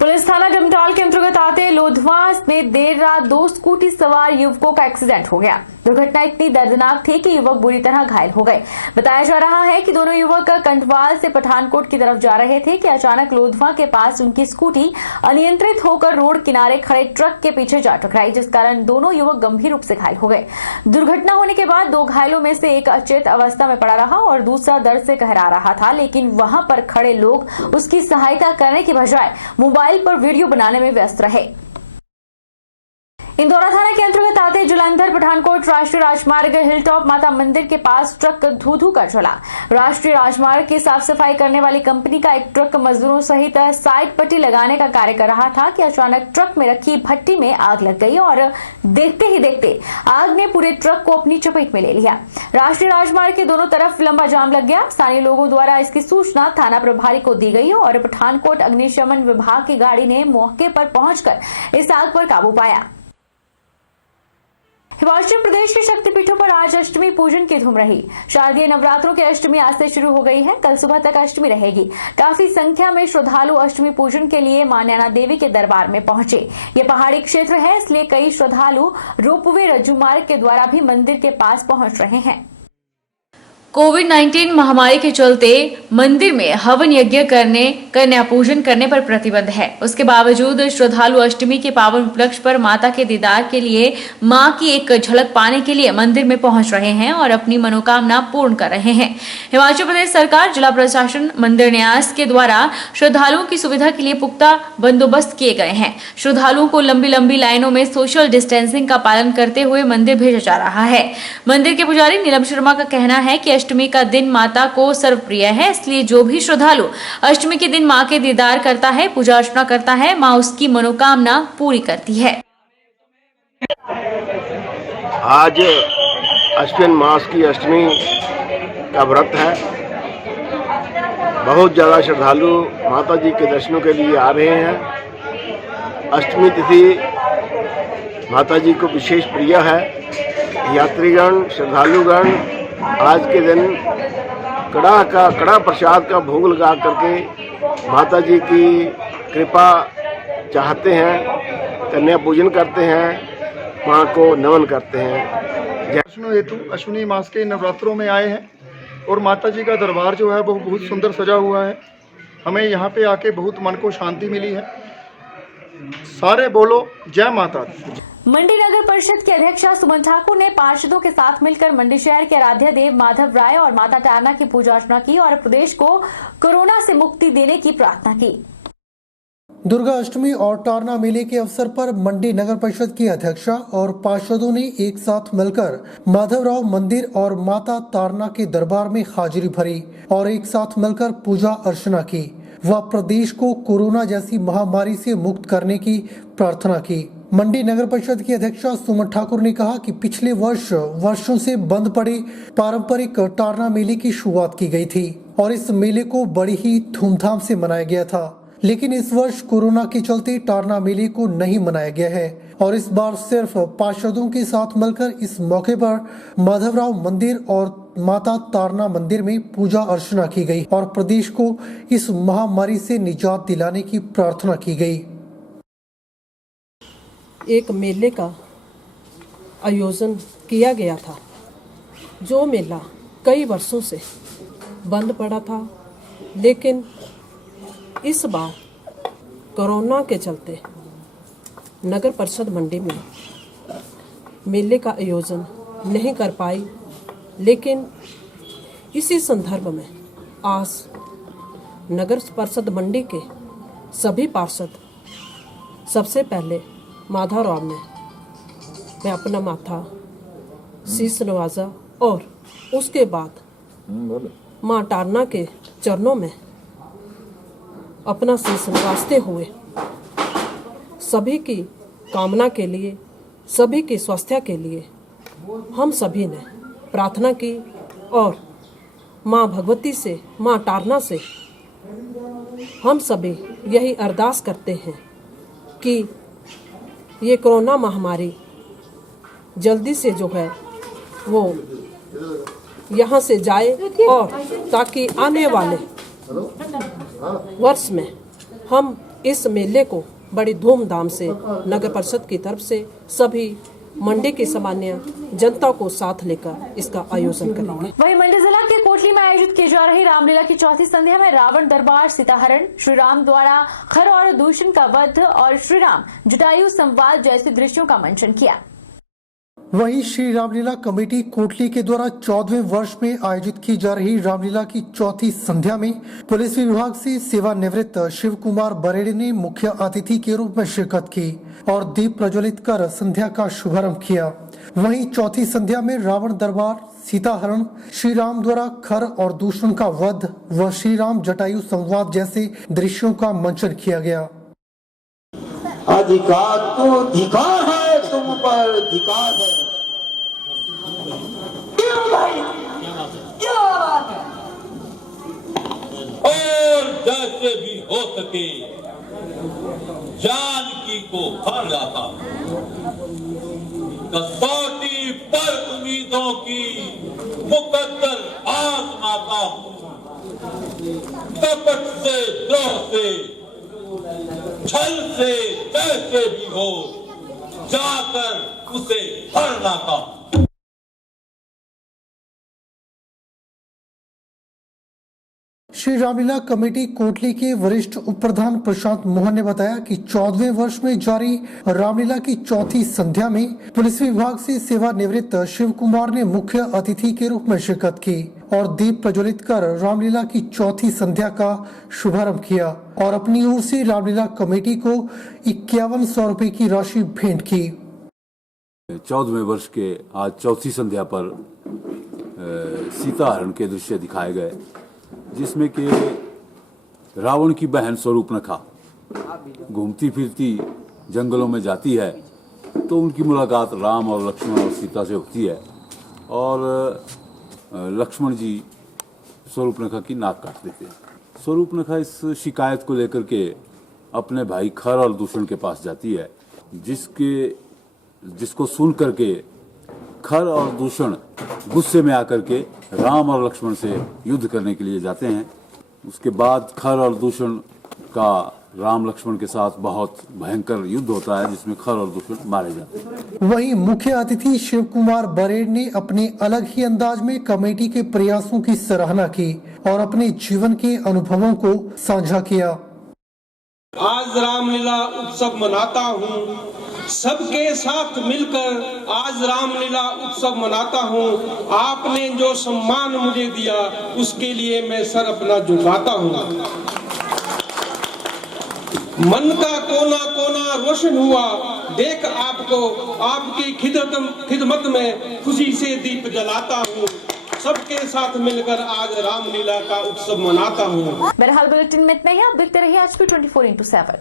Police थाना डमटाल के अंतर्गत आते लोधवा में देर रात 2 स्कूटी सवार युवकों का एक्सीडेंट हो गया। दुर्घटना इतनी दर्दनाक थी कि युवक बुरी तरह घायल हो गए। बताया जा रहा है कि दोनों युवक कंटवाल से पठानकोट की तरफ जा रहे थे कि अचानक लोधवा के पास उनकी स्कूटी अनियंत्रित होकर रोड किनारे खड़े ट्रक के पीछे जा टकराई, जिस कारण दोनों युवक गंभीर रूप से घायल हो गए। दुर्घटना होने के बाद 2 घायलों में से एक अचेत अवस्था में पड़ा रहा और दूसरा दर्द से कहरा रहा था, लेकिन वहां पर खड़े लोग उसकी सहायता करने की बजाय मोबाइल पर वीडियो बनाने में व्यस्त रहे। इंदौरा थाना के अंतर्गत आते जलंधर पठानकोट राष्ट्रीय राजमार्ग हिलटॉप माता मंदिर के पास ट्रक धू कर चला। राष्ट्रीय राजमार्ग की साफ सफाई करने वाली कंपनी का एक ट्रक मजदूरों सहित साइड पट्टी लगाने का कार्य कर रहा था कि अचानक ट्रक में रखी भट्टी में आग लग गई और देखते ही देखते आग ने पूरे ट्रक को अपनी चपेट में ले लिया। राष्ट्रीय राजमार्ग के दोनों तरफ लंबा जाम लग गया। स्थानीय लोगों द्वारा इसकी सूचना थाना प्रभारी को दी गई और पठानकोट अग्निशमन विभाग की गाड़ी ने मौके पर पहुंचकर इस आग पर काबू पाया। हिमाचल प्रदेश के शक्तिपीठों पर आज अष्टमी पूजन की धूम रही। शारदीय नवरात्रों की अष्टमी आज से शुरू हो गई है। कल सुबह तक अष्टमी रहेगी। काफी संख्या में श्रद्धालु अष्टमी पूजन के लिए मां नैना देवी के दरबार में पहुंचे। ये पहाड़ी क्षेत्र है, इसलिए कई श्रद्धालु रोपवे रज्जू मार्ग के द्वारा भी मंदिर के पास पहुंच रहे हैं। कोविड-19 महामारी के चलते मंदिर में हवन यज्ञ करने कन्या पूजन करने पर प्रतिबंध है। उसके बावजूद श्रद्धालु अष्टमी के पावन उपलक्ष्य पर माता के दीदार के लिए मां की एक झलक पाने के लिए मंदिर में पहुंच रहे हैं और अपनी मनोकामना पूर्ण कर रहे हैं। हिमाचल प्रदेश सरकार, जिला प्रशासन, मंदिर न्यास के द्वारा श्रद्धालुओं की सुविधा के लिए पुख्ता बंदोबस्त किए गए हैं। श्रद्धालुओं को लंबी लंबी लाइनों में सोशल डिस्टेंसिंग का पालन करते हुए मंदिर भेजा जा रहा है। मंदिर के पुजारी नीलम शर्मा का कहना है कि अष्टमी का दिन माता को सर्वप्रिय है, इसलिए जो भी श्रद्धालु अष्टमी के दिन मां के दीदार करता है, पूजा अर्चना करता है, मां उसकी मनोकामना पूरी करती है। आज अश्विन मास की अष्टमी का व्रत है। बहुत ज्यादा श्रद्धालु माता जी के दर्शनों के लिए आ रहे हैं। अष्टमी तिथि माता जी को विशेष प्रिय है। यात्रीगण, श्रद्धालुगण आज के दिन कड़ा प्रसाद का भोग लगा करके माता जी की कृपा चाहते हैं, कन्या पूजन करते हैं, माँ को नमन करते हैं। दर्शनों हेतु अश्विनी मास के नवरात्रों में आए हैं और माता जी का दरबार जो है वो बहुत सुंदर सजा हुआ है। हमें यहाँ पे आके बहुत मन को शांति मिली है। सारे बोलो जय माता दी। मंडी नगर परिषद की अध्यक्षा सुमन ठाकुर ने पार्षदों के साथ मिलकर मंडी शहर के आराध्य देव माधव राय और माता टारना की पूजा अर्चना की और प्रदेश को कोरोना से मुक्ति देने की प्रार्थना की। दुर्गा अष्टमी और टारना मेले के अवसर पर मंडी नगर परिषद की अध्यक्षा और पार्षदों ने एक साथ मिलकर माधवराव मंदिर और माता तारना के दरबार में हाजिरी भरी और एक साथ मिलकर पूजा अर्चना की व प्रदेश को कोरोना जैसी महामारी से मुक्त करने की प्रार्थना की। मंडी नगर परिषद की अध्यक्षा सुमन ठाकुर ने कहा कि पिछले वर्षों से बंद पड़े पारंपरिक टारना मेले की शुरुआत की गई थी और इस मेले को बड़ी ही धूमधाम से मनाया गया था, लेकिन इस वर्ष कोरोना के चलते टारना मेले को नहीं मनाया गया है और इस बार सिर्फ पार्षदों के साथ मिलकर इस मौके पर माधवराव मंदिर और माता तारना मंदिर में पूजा अर्चना की गई और प्रदेश को इस महामारी से निजात दिलाने की प्रार्थना की गई। एक मेले का आयोजन किया गया था, जो मेला कई वर्षों से बंद पड़ा था, लेकिन इस बार कोरोना के चलते नगर परिषद मंडी में मेले का आयोजन नहीं कर पाई। लेकिन इसी संदर्भ में आज नगर परिषद मंडी के सभी पार्षद सबसे पहले माधवराव में अपना माथा शीश नवाजा और उसके बाद माँ टारना के चरणों में अपना शीश नवाजते हुए सभी की कामना के लिए, सभी की स्वास्थ्य के लिए हम सभी ने प्रार्थना की और माँ भगवती से, माँ टारना से हम सभी यही अरदास करते हैं कि ये कोरोना महामारी जल्दी से जो है वो यहाँ से जाए और ताकि आने वाले वर्ष में हम इस मेले को बड़ी धूमधाम से नगर परिषद की तरफ से सभी मंडी की सामान्य जनता को साथ लेकर इसका आयोजन करेंगे। वहीं मंडी जिला के कोटली में आयोजित की जा रही रामलीला की चौथी संध्या में रावण दरबार, सीताहरण, श्री राम द्वारा खर और दूषण का वध और श्री राम जटायु संवाद जैसे दृश्यों का मंचन किया। वहीं श्री रामलीला कमेटी कोटली के द्वारा 14वें वर्ष में आयोजित की जा रही रामलीला की चौथी संध्या में पुलिस विभाग से सेवानिवृत्त शिव कुमार बरेड़ी ने मुख्य अतिथि के रूप में शिरकत की और दीप प्रज्वलित कर संध्या का शुभारंभ किया। वहीं चौथी संध्या में रावण दरबार, सीताहरण, श्री राम द्वारा खर और दूषण का वध व श्री राम जटायु संवाद जैसे दृश्यों का मंचन किया गया। अधिकार तो अधिकार है, तुम पर अधिकार है। क्यों भाई, क्या बात है? और जैसे भी हो सके जानकी को हर लाता हूं। कसौटी पर उम्मीदों की मुकद्दर आजमाता हूं। कपट से, द्रोह से, छल से, जैसे भी हो जाकर उसे हर लाता हूं। श्री रामलीला कमेटी कोटली के वरिष्ठ उप प्रधान प्रशांत मोहन ने बताया कि 14वें वर्ष में जारी रामलीला की चौथी संध्या में पुलिस विभाग से सेवानिवृत्त शिव कुमार ने मुख्य अतिथि के रूप में शिरकत की और दीप प्रज्वलित कर रामलीला की चौथी संध्या का शुभारंभ किया और अपनी ओर से रामलीला कमेटी को 5100 रुपए की राशि भेंट की। 14वें वर्ष के आज चौथी संध्या पर सीताहरण के दृश्य दिखाए गए, जिसमें कि रावण की बहन स्वरूपनखा घूमती फिरती जंगलों में जाती है तो उनकी मुलाकात राम और लक्ष्मण और सीता से होती है और लक्ष्मण जी स्वरूपनखा की नाक काट देते हैं। स्वरूपनखा इस शिकायत को लेकर के अपने भाई खर और दूषण के पास जाती है, जिसको सुन करके खर और दूषण गुस्से में आकर के राम और लक्ष्मण से युद्ध करने के लिए जाते हैं। उसके बाद खर और दूषण का राम लक्ष्मण के साथ बहुत भयंकर युद्ध होता है, जिसमें खर और दूषण मारे जाते हैं। वहीं मुख्य अतिथि शिव कुमार बरेड़ ने अपने अलग ही अंदाज में कमेटी के प्रयासों की सराहना की और अपने जीवन के अनुभवों को साझा किया। आज रामलीला उत्सव मनाता हूँ, सबके साथ मिलकर आज रामलीला उत्सव मनाता हूँ। आपने जो सम्मान मुझे दिया उसके लिए मैं सर अपना झुकाता हूँ। मन का कोना कोना रोशन हुआ देख आपको, आपकी खिदमत में खुशी से दीप जलाता हूँ। सबके साथ मिलकर आज रामलीला का उत्सव मनाता हूँ। बहरहाल बुलेटिन में इतना ही। आप देखते रहिए आज के 24x7।